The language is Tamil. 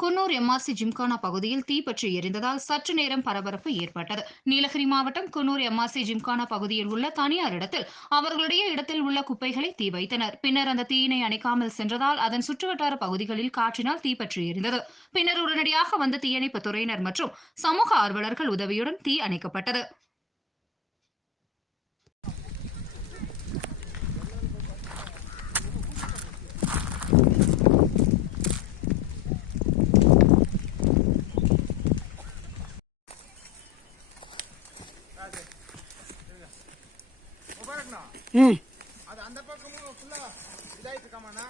குன்னூர் எம்ஆர்சி ஜிம்கானா பகுதியில் தீப்பற்றி எரிந்ததால் சற்று நேரம் பரபரப்பு ஏற்பட்டது. நீலகிரி மாவட்டம் குன்னூர் எம்ஆர்சி ஜிம்கானா பகுதியில் உள்ள தனியார் இடத்தில் அவர்களுடைய இடத்தில் உள்ள குப்பைகளை தீ வைத்தனர். பின்னர் அந்த தீயினை அணைக்காமல் சென்றதால் அதன் சுற்றுவட்டார பகுதிகளில் காற்றினால் தீப்பற்றி எரிந்தது. பின்னர் உடனடியாக வந்த தீயணைப்பு துறையினர் மற்றும் சமூக ஆர்வலர்கள் உதவியுடன் தீ அணைக்கப்பட்டது. ம் அது அந்த பக்கமும் ஃபுல்லா இதாயிட்டு இருக்காமாண்ணா.